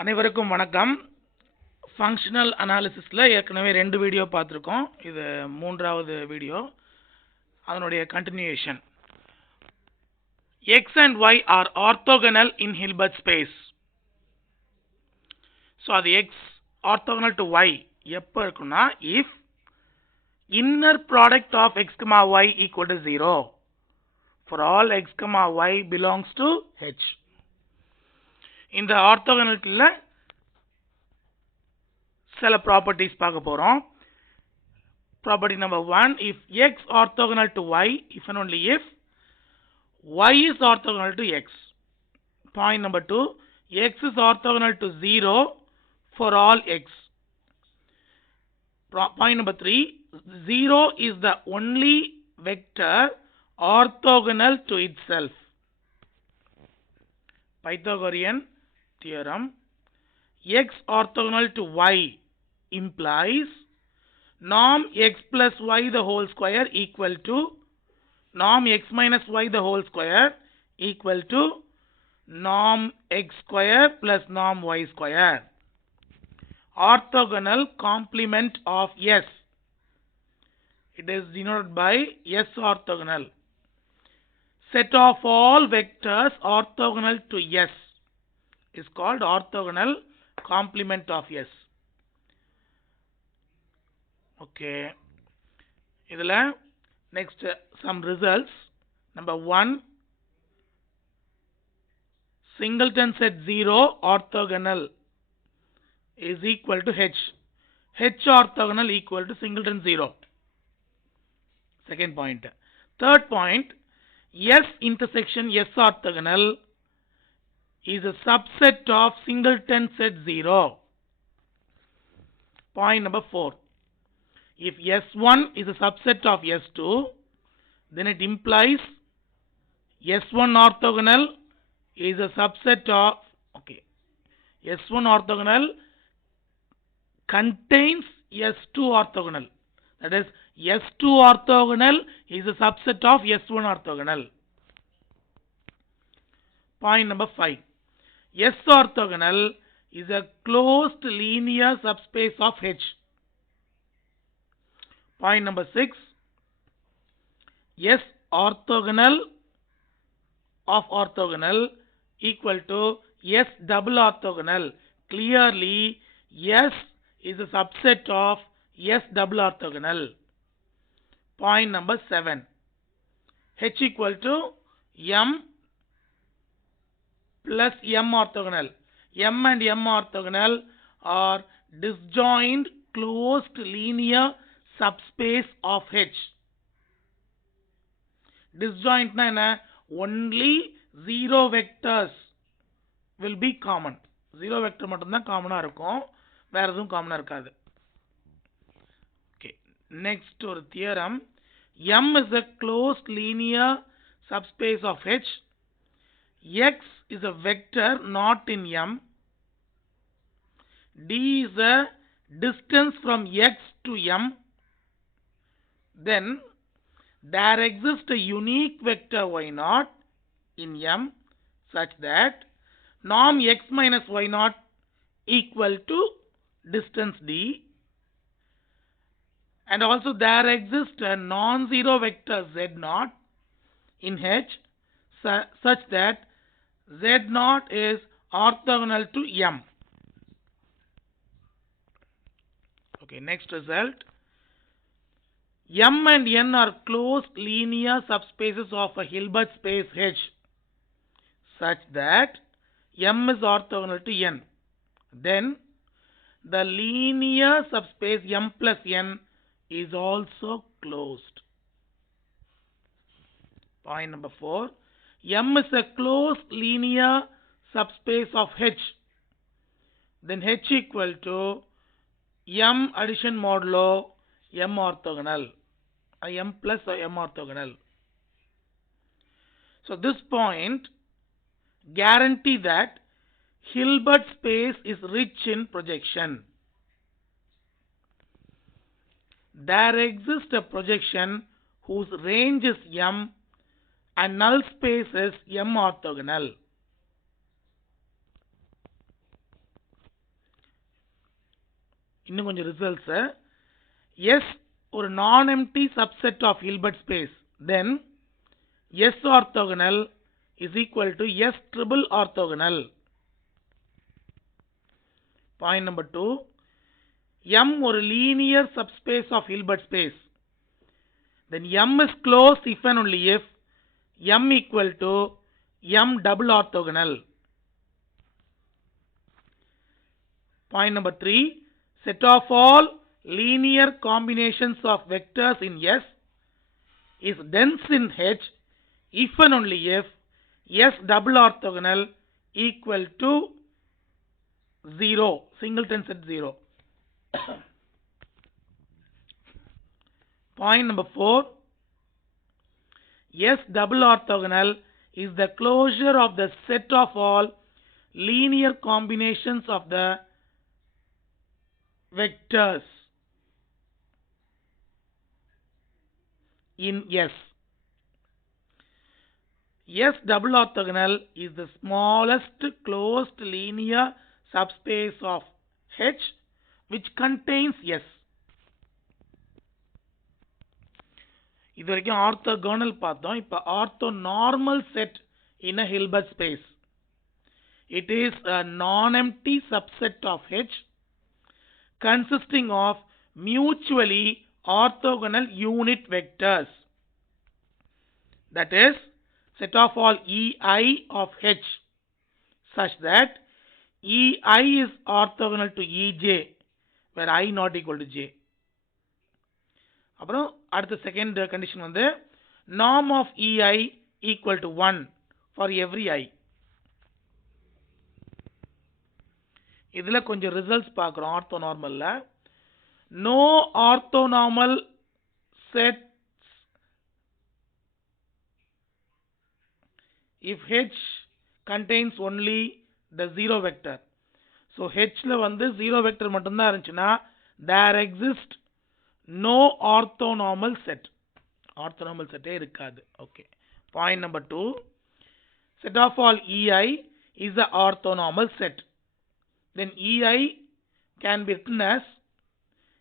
அனைவருக்கும் வணக்கம். ஃபங்க்ஷனல் அனாலிசிஸ்ல ஏற்கனவே 2 வீடியோ பார்த்துருக்கோம். இது மூன்றாவது வீடியோ. அதனுடைய continuation. X and Y are orthogonal in Hilbert space. So அது X orthogonal to Y எப்போ இருக்குன்னா if inner product of X, Y equal to 0 for all X, Y belongs to H. இந்த ஆர்த்தோகனலிட்டில சில properties பார்க்க போறோம். Property number 1, if X orthogonal to Y, if and only if Y is orthogonal to X. Point number 2, X is orthogonal to 0 for all X. Point number 3, 0 is the only vector orthogonal to itself. Pythagorean theorem. X orthogonal to Y implies norm X plus Y the whole square equal to norm X minus Y the whole square equal to norm X square plus norm Y square. Orthogonal complement of S. It is denoted by S orthogonal. Set of all vectors orthogonal to S is called orthogonal complement of S. Okay. இதுல next some results. Number 1, singleton set 0 orthogonal is equal to H. H orthogonal equal to singleton 0. Second point. Third point, S intersection S orthogonal is a subset of singleton set 0. Point number 4. If S1 is a subset of S2, then it implies S1 orthogonal is a subset of, S1 orthogonal contains S2 orthogonal. That is, S2 orthogonal is a subset of S1 orthogonal. Point number 5. S orthogonal is a closed linear subspace of H. Point number 6. S orthogonal of orthogonal equal to S double orthogonal. Clearly, S is a subset of S double orthogonal. Point number 7. H equal to M plus M orthogonal. M and M orthogonal are disjoint closed linear subspace of H. Disjoint na only 0 vectors will be common. 0 vector மட்டும்தான் காமனா இருக்கும், வேற எதுவும் காமனா இருக்காது. Okay, next ஒரு theorem. M is a closed linear subspace of H. X is a vector not in M. D is a distance from X to M. Then there exists a unique vector y0 in M such that norm X minus y0 equal to distance D, and also there exists a non-zero vector z0 in H such that z0 is orthogonal to M. Okay, next result. M and N are closed linear subspaces of a Hilbert space H such that M is orthogonal to N. Then the linear subspace M plus N is also closed. Point number 4. M is a closed linear subspace of H. Then H equal to M addition modulo M orthogonal. M plus M orthogonal. So this point guarantee that Hilbert space is rich in projection. There exists a projection whose range is M and null space is M orthogonal. இன்னும் கொஞ்சம் results. S ஒரு non-empty subset of Hilbert space, then S orthogonal is equal to S triple orthogonal. Point number 2, M ஒரு linear subspace of Hilbert space, then M is closed if and only if M equal to M double orthogonal. Point number 3, set of all linear combinations of vectors in S is dense in H if and only if S double orthogonal equal to 0, singleton set 0. Point number 4, S double orthogonal is the closure of the set of all linear combinations of the vectors in S. S double orthogonal is the smallest closed linear subspace of H which contains S. இது வரைக்கும் orthogonal பார்த்தோம். இப்போ ஆர்த்தோநார்மல் set in a Hilbert space. It is a non-empty subset of H consisting of mutually orthogonal unit vectors. That is, set of all EI of H such that EI is orthogonal to EJ where I not equal to J. அப்புறம் அடுத்த second condition வந்து norm of EI equal to 1 for every I. இதுல கொஞ்சம் results பார்க்குறோம் ஆர்த்தோநார்மல்ல. No orthonormal sets if H contains only the zero vector. So Hல வந்து zero vector மட்டும்தான் இருந்துச்சுன்னா there exists no orthonormal set. Orthonormal set இருக்காது. Okay. Point number 2, set of all EI is the orthonormal set. Then EI can be written as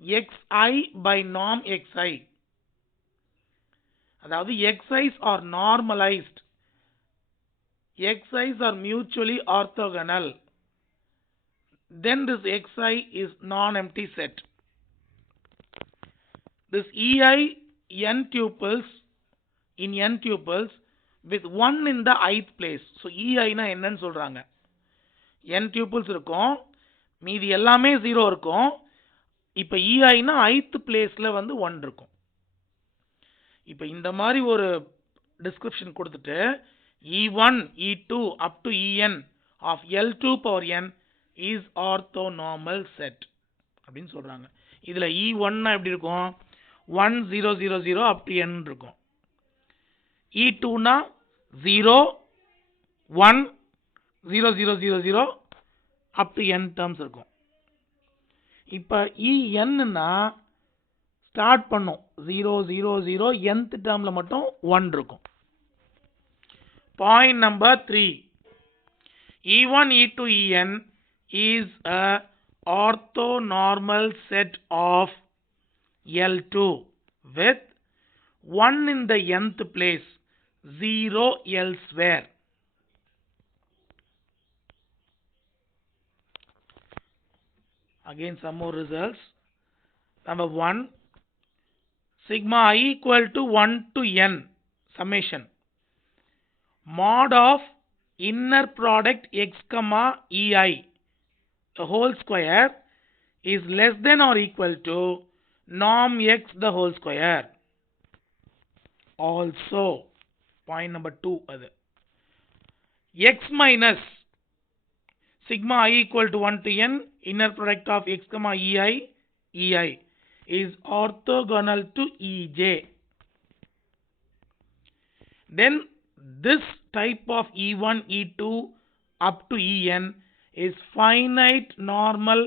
xi by norm xi. அதாவது xi's are normalized. Xi's are mutually orthogonal. Then this xi is non-empty set. This EI n tuples in n tuples with 1 in the ith place. So EI na என்னன்னு சொல்றாங்க, n tuples இருக்கும், மீதி எல்லாமே 0 இருக்கும். இப்போ EI na ith placeல வந்து 1 இருக்கும். இப்போ இந்த மாதிரி ஒரு டிஸ்கிரிப்ஷன் கொடுத்துட்டு E1 E2 up to En of L2 power n is orthonormal set அப்படின்னு சொல்றாங்க. இதுல E1 னா எப்படி இருக்கும், 1 0 0 0 up to n இருக்கும். E2 னா 0 1 0 0 0 0 up to n terms இருக்கும். இப்போ En னா ஸ்டார்ட் பண்ணும் 0 0 0 nth termல மட்டும் 1 இருக்கும். Point number 3, E1 E2 En is a orthonormal set of L2 with 1 in the nth place, 0 elsewhere. Again some more results. Number 1, sigma I equal to 1 to n summation mod of inner product x comma ei the whole square is less than or equal to norm x the whole square. Also, point number 2, x minus sigma I equal to 1 to n inner product of x comma ei is orthogonal to ej. Then this type of E1 E2 up to En is finite normal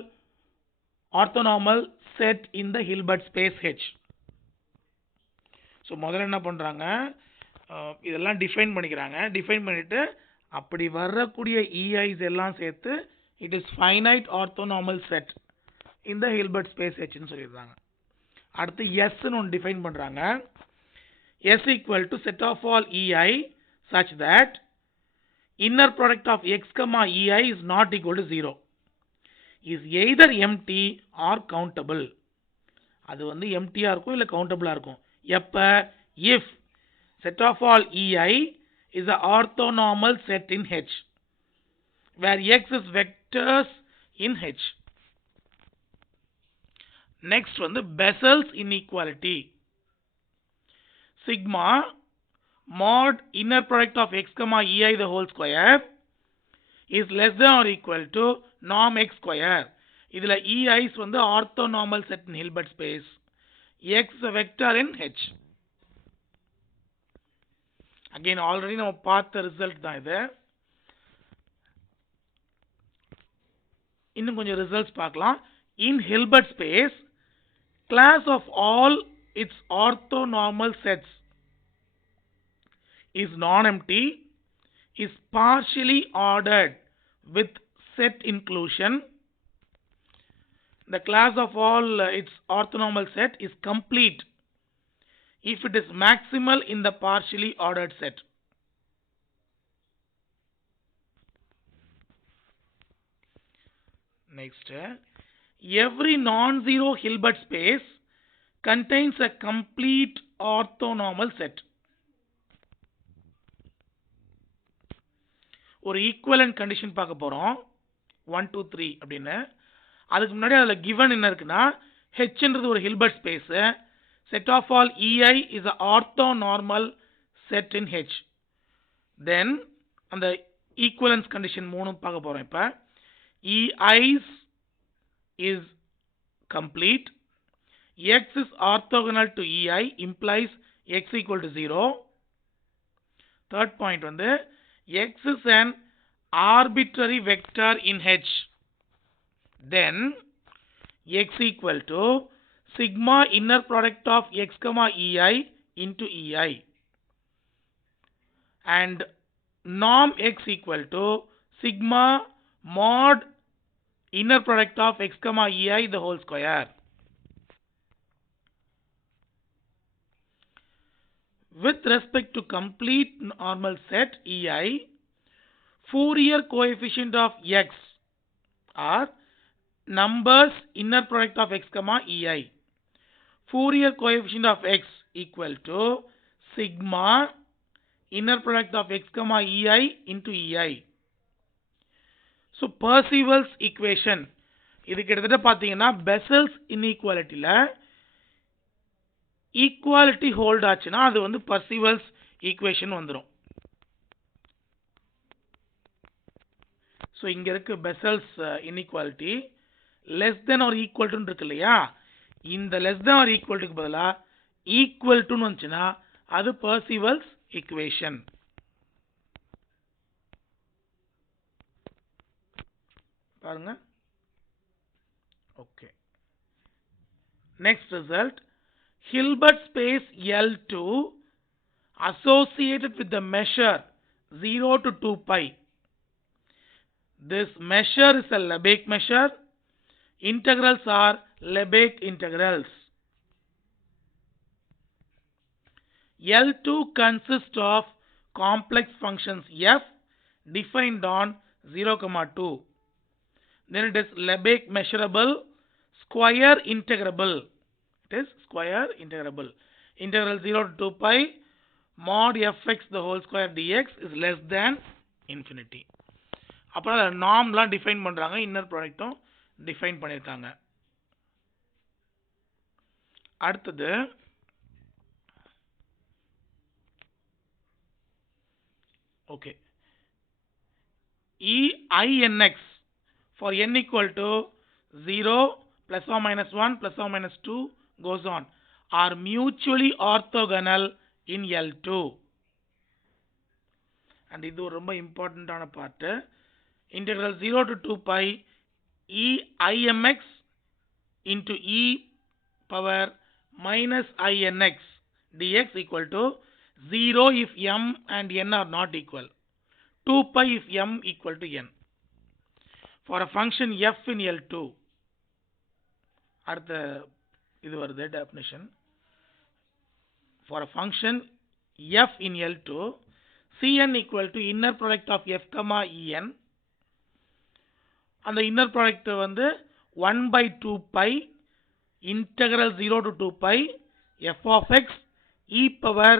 orthonormal set in the Hilbert space H. So முதல்ல என்ன பண்றாங்க, இதெல்லாம் define பண்ணிக்கிறாங்க. Define பண்ணிட்டு அப்படி வரக்கூடிய EIs எல்லாம் சேர்த்து it is finite orthonormal set இந்த ஹில்பர்ட் ஸ்பேஸ் ஹெச்னு சொல்லியிருந்தாங்க. அடுத்து எஸ்ன்னு ஒன்று டிஃபைன் பண்ணுறாங்க. S equal to set of all EI such that inner product of x comma EI is not equal to 0 is either empty or countable. அது வந்து எம்டியா இருக்கும் இல்லை கவுண்டபிளா இருக்கும். எப்ப if set of all EI is a orthonormal set in H where x is vectors in H. Next வந்து Bessel's inequality. Sigma mod inner product of x comma EI the whole square is less than or equal to norm x square. இதுல EI's வந்து orthonormal set in Hilbert space. X a vector in H. Again already நம்ம பார்த்த result தான் இது. இன்னும் கொஞ்சம் results பார்க்கலாம். In Hilbert space, class of all its orthonormal sets is non-empty, is partially ordered with set inclusion. The class of all its orthonormal set is complete if it is maximal in the partially ordered set. Next, every non-zero Hilbert space contains a complete orthonormal set. ஒரு equivalent condition பார்க்க போறோம் 1 2 3 அப்படின்னு. அதுக்கு முன்னாடி அதுல given என்ன இருக்குன்னா ஹெச்ன்றது ஒரு Hilbert space. Set of all EI is a orthonormal set in H. Then அந்த ஈக்குவலன்ஸ் கண்டிஷன் 3 பார்க்க போறோம். இப்ப EI's is complete, x is orthogonal to EI implies x equal to 0. Third point வந்து x is an arbitrary vector in H. Then x equal to sigma inner product of x comma EI into EI. And norm x equal to sigma mod inner product of x comma EI the whole square. With respect to complete normal set EI, Fourier coefficient of x are numbers inner product of x comma EI. Fourier coefficient of x equal to sigma inner product of x comma EI into EI. So Parseval's equation இது கிட்டத்தட்ட பார்த்தீங்கன்னா Bessel's inequalityல equality hold ஆச்சுன்னா அது வந்து Parseval's equation வந்துடும். So இங்க இருக்கு Bessel's inequality less than or equal to இருக்கு இல்லையா, இந்த less than or equal to பதிலா equal to வந்துச்சுன்னா அது Parseval's equation. பாருங்க. Okay, next result Hilbert space L2 associated with the measure 0 to 2 pi. This measure is a Lebesgue measure. Integrals are Lebesgue integrals. L2 consists of complex functions f defined on 0, 2. Then it is Lebesgue measurable, square integrable. It is square integrable. Integral 0 to 2 pi mod fx the whole square dx is less than infinity. அப்புறம் நார்ம்லாம் define பண்றாங்க, inner ப்ராடக்ட்டும் define பண்ணிருக்காங்க. அடுத்தது okay, EINX for n equal to 0 plus or minus 1 plus or minus 2 goes on are mutually orthogonal in L2. And இது ஒரு ரொம்ப இம்பார்ட்டன்டான part. Integral 0 to 2 pi EIMX into e power minus INX dx equal to 0 if m and n are not equal, 2 pi if m equal to n for a function f in L2. அடுத்த இது வருது definition. For a function f in L2, Cn equal to inner product of f comma En. அந்த inner product வந்து 1 by 2 pi integral 0 to 2 pi f of x e power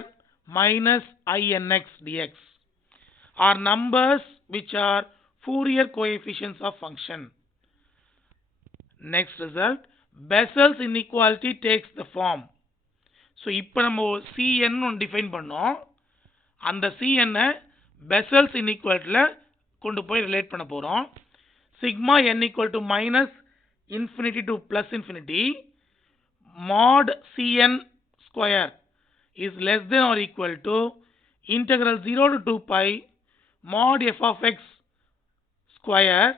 minus inx dx are numbers which are Fourier coefficients of function. Next result, Bessel's inequality takes the form. So இப்போ நம்ம Cn define பண்ணோம். அந்த Cn Bessel's inequality கொண்டு போய் relate பண்ண போறோம். Sigma n equal to minus infinity to plus infinity mod Cn square is less than or equal to integral 0 to 2 pi mod f of x square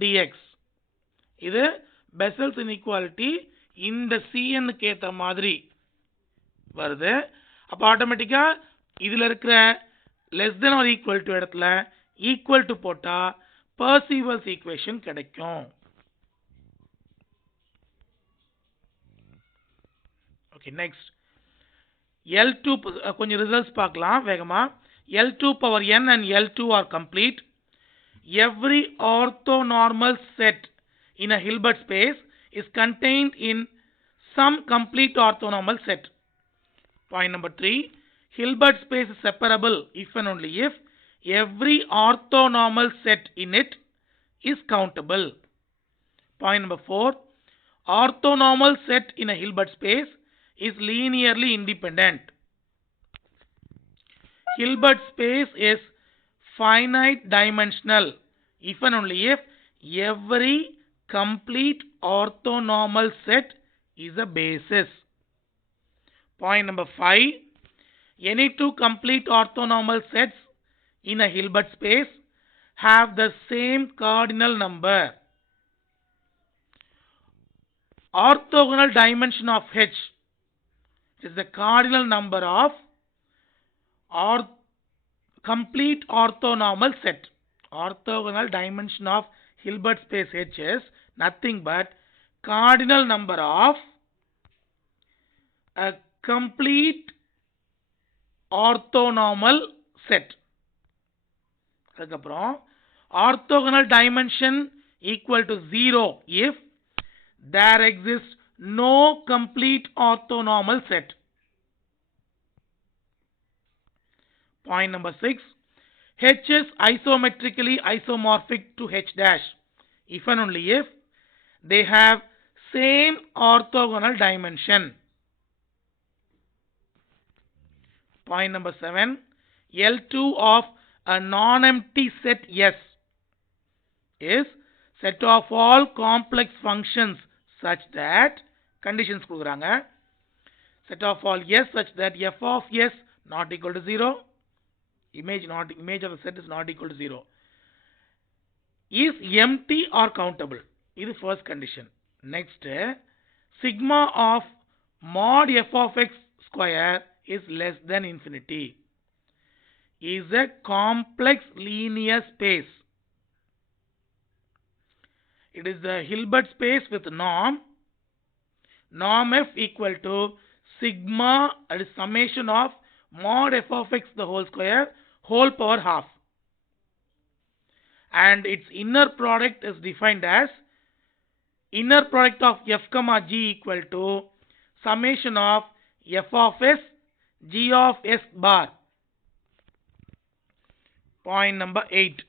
dx. இது Bessel's inequality இந்த Cn க்கு ஏத்த மாதிரி வருது. அப்ப ஆட்டோமேட்டிக்கா இதுல இருக்கிற less than or equal to இடத்துல equal to போட்டா Parseval's equation கிடைக்கும். Okay, next L2 கொஞ்சம் ரிசல்ட்ஸ் பார்க்கலாம் வேகமா. L2 power n and L2 are complete. Every orthonormal set in a Hilbert space is contained in some complete orthonormal set. Point number 3, Hilbert space is separable if and only if every orthonormal set in it is countable. Point number 4, orthonormal set in a Hilbert space is linearly independent. Hilbert space is finite dimensional if and only if every complete orthonormal set is a basis. Point number 5, any two complete orthonormal sets in a Hilbert space have the same cardinal number. Orthogonal dimension of H is the cardinal number of complete orthonormal set. Orthogonal dimension of Hilbert space H is nothing but cardinal number of a complete orthonormal set. அதுக்கப்புறம் orthogonal dimension equal to 0 if there exists no complete orthonormal set. Point number 6, H is isometrically isomorphic to H dash if and only if they have same orthogonal dimension. Point number 7, L2 of a non-empty set S is set of all complex functions such that conditions கொடுக்குறாங்க. Set of all S such that f of S not equal to 0, image of the set is not equal to 0, is empty or countable. This is first condition. Next, sigma of mod f of x square is less than infinity. Is a complex linear space. It is the Hilbert space with norm f equal to sigma, that is summation of mod f of x the whole square whole power half, and its inner product is defined as inner product of f comma g equal to summation of f of s g of s bar. Point number 8,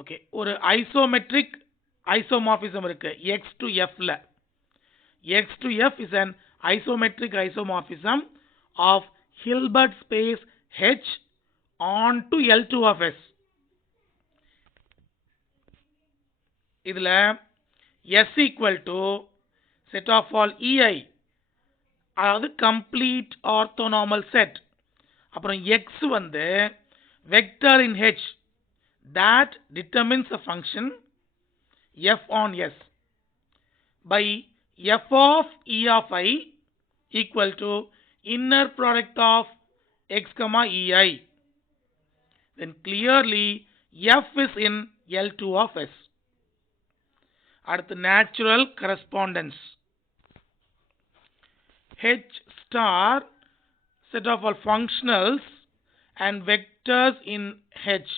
okay, ஒரு isometric isomorphism இருக்கு x to f ல. X to f is an isometric isomorphism of Hilbert space H onto L2 of S. இதுல S equal to set of all EI, அதாவது complete orthonormal set. அப்புறம் x வந்து vector in H that determines a function f on S by f of E of I equal to inner product of x comma EI. Then clearly f is in L2 of S. அடுத்து natural correspondence. H star set of all functionals and vectors in H.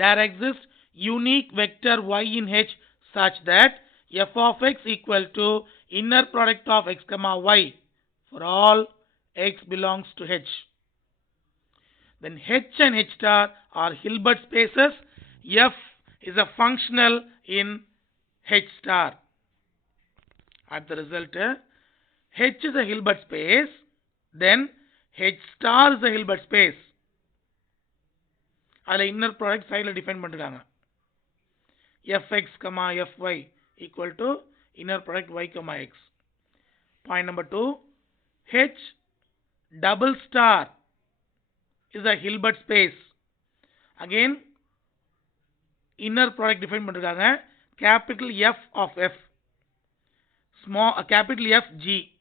There exists unique vector y in H such that f of x equal to inner product of x comma y for all x belongs to H. Then H and H star are Hilbert spaces. F is a functional in H star. At the result, H is a Hilbert space, then H star is a Hilbert space. அதில் inner product சைடில் define பண்ணிருக்காங்க. fx, fy equal to inner product y, x. Point number 2, H double star is a Hilbert space. Again, inner product define பண்ணிருக்காங்க. Capital F of F, small capital F G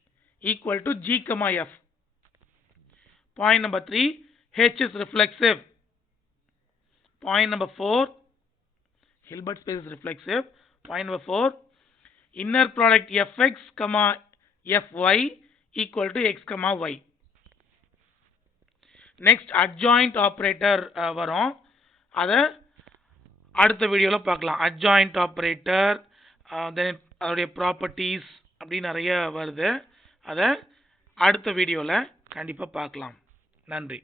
equal to G, F. Point number 3, H is reflexive. Point number 4, Hilbert space is reflexive. Point number 4, inner product fx, fy equal to x, y. Next adjoint operator வரும். அதை அடுத்த வீடியோவில் பார்க்கலாம். adjoint operator, then அதோடைய properties அப்படி நிறைய வருது. அதை அடுத்த வீடியோவில் கண்டிப்பாக பார்க்கலாம். நன்றி.